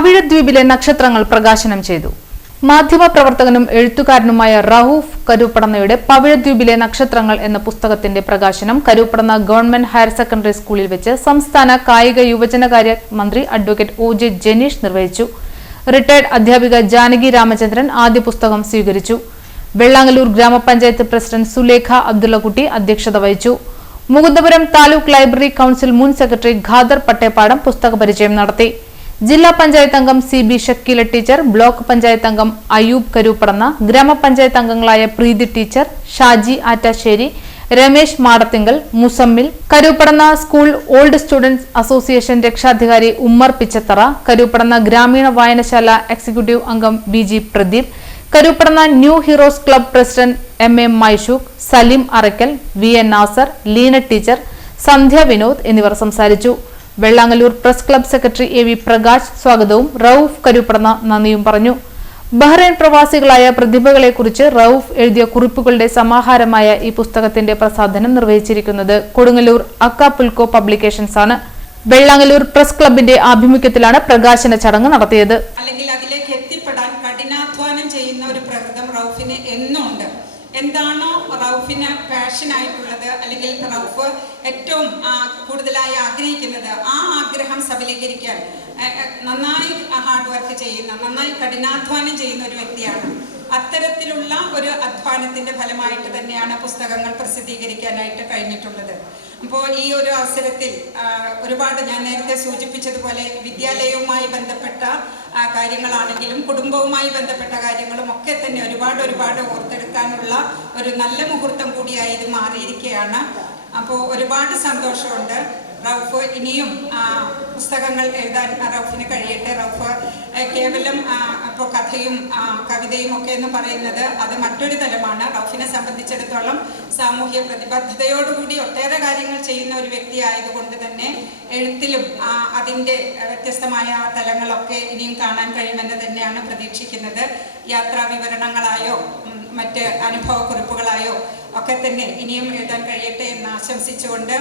പവിഴദ്വീപിലെ നക്ഷത്രങ്ങൾ പ്രകാശനം ചെയ്തു. മാധ്യമപ്രവർത്തകനും എഴുത്തുകാരനുമായ റഊഫ് കരുപ്പടന്നയുടെ പവിഴദ്വീപിലെ നക്ഷത്രങ്ങൾ എന്ന പുസ്തകത്തിന്റെ പ്രകാശനം കരുപ്പടന്ന ഗവൺമെന്റ് ഹയർ സെക്കൻഡറി സ്കൂളിൽ വെച്ച് സംസ്ഥാന കായിക യുവജനകാര്യ മന്ത്രി അഡ്വക്കേറ്റ് ഒ.ജെ. ജനീഷ് നിർവഹിച്ചു. റിട്ടയർഡ് അധ്യാപിക ജാനകി രാമചന്ദ്രൻ ആദ്യ പുസ്തകം സ്വീകരിച്ചു. വെള്ളാങ്ങല്ലൂർ ഗ്രാമപഞ്ചായത്ത് പ്രസിഡന്റ് സുലേഖ അബ്ദുള്ളക്കുട്ടി അധ്യക്ഷത വഹിച്ചു. മുകുന്ദപുരം താലൂക്ക് ലൈബ്രറി കൌൺസിൽ മുൻ സെക്രട്ടറി ഖാദർ പട്ടേപ്പാടം പുസ്തക പരിചയം നടത്തി. ജില്ലാ പഞ്ചായത്ത് അംഗം C B. Shakeela teacher, block panchayat അംഗം അയൂബ് കരുപ്പടന്ന, ഗ്രാമപഞ്ചായത്ത് അംഗങ്ങളായ Preethi teacher, Shaji Attasseri, Ramesh Madathinkal, Musammil, Karuppadanna school old students association രക്ഷാധികാരി ഉമ്മർ പിച്ചത്തറ, കരുപ്പടന്ന ഗ്രാമീണ വായനശാല എക്സിക്യൂട്ടീവ് അംഗം B G. Pradeep, Karuppadanna new heroes club president M A. Maishooq, Saleem Arakkal, V N. Nasar, Leena teacher, Sandhya Vinod എന്നിവർ സംസാരിച്ചു. Vellangallur press club secretary എ.വി. Prakash സ്വാഗതവും റഊഫ് കരുപ്പടന്ന നന്ദിയും പറഞ്ഞു. ബഹ്റൈൻ പ്രവാസികളായ പ്രതിഭകളെക്കുറിച്ച് റഊഫ് എഴുതിയ കുറിപ്പുകളുടെ സമാഹാരമായ ഈ പുസ്തകത്തിന്റെ പ്രസാധനം നിർവഹിച്ചിരിക്കുന്നത് കൊടുങ്ങല്ലൂർ അക്കാപുൽക്കോ പബ്ലിക്കേഷൻസ് ആണ്. വെള്ളാങ്ങല്ലൂർ പ്രസ് ക്ലബിന്റെ ആഭിമുഖ്യത്തിലാണ് പ്രകാശന ചടങ്ങ് നടത്തിയത്. ഒരു പ്രകൃതം റഊഫിന് എന്നുണ്ട്. എന്താണോ റഊഫിന് പാഷനായിട്ടുള്ളത്, അല്ലെങ്കിൽ റഊഫ് ഏറ്റവും കൂടുതലായി ആഗ്രഹിക്കുന്നത്, ആ ആഗ്രഹം സബലീകരിക്കാൻ നന്നായി ഹാർഡ് വർക്ക് ചെയ്യുന്ന, നന്നായി കഠിനാധ്വാനം ചെയ്യുന്ന ഒരു വ്യക്തിയാണ്. അത്തരത്തിലുള്ള ഒരു അധ്വാനത്തിന്റെ ഫലമായിട്ട് തന്നെയാണ് പുസ്തകങ്ങൾ പ്രസിദ്ധീകരിക്കാനായിട്ട് കഴിഞ്ഞിട്ടുള്ളത്. അപ്പോൾ ഈ ഒരു അവസരത്തിൽ ഒരുപാട്, ഞാൻ നേരത്തെ സൂചിപ്പിച്ചതുപോലെ, വിദ്യാലയവുമായി ബന്ധപ്പെട്ട കാര്യങ്ങളാണെങ്കിലും കുടുംബവുമായി ബന്ധപ്പെട്ട കാര്യങ്ങളും ഒക്കെ തന്നെ ഒരുപാട് ഓർത്തെടുക്കാനുള്ള ഒരു നല്ല മുഹൂർത്തം കൂടിയായി ഇത് മാറിയിരിക്കുകയാണ്. അപ്പോൾ ഒരുപാട് സന്തോഷമുണ്ട്. റഊഫ് ഇനിയും പുസ്തകങ്ങൾ എഴുതാൻ റഊഫിന് കഴിയട്ടെ. റഊഫ് കേവലം ഇപ്പോൾ കഥയും കവിതയും ഒക്കെ എന്ന് പറയുന്നത് അത് മറ്റൊരു തലമാണ്. റഊഫിനെ സംബന്ധിച്ചിടത്തോളം സാമൂഹ്യ പ്രതിബദ്ധതയോടുകൂടി ഒട്ടേറെ കാര്യങ്ങൾ ചെയ്യുന്ന ഒരു വ്യക്തി ആയതുകൊണ്ട് തന്നെ എഴുത്തിലും അതിൻ്റെ വ്യത്യസ്തമായ തലങ്ങളൊക്കെ ഇനിയും കാണാൻ കഴിയുമെന്ന് തന്നെയാണ് പ്രതീക്ഷിക്കുന്നത്. യാത്രാ വിവരണങ്ങളായോ മറ്റ് അനുഭവക്കുറിപ്പുകളായോ ഒക്കെ തന്നെ ഇനിയും എഴുതാൻ കഴിയട്ടെ എന്ന് ആശംസിച്ചുകൊണ്ട്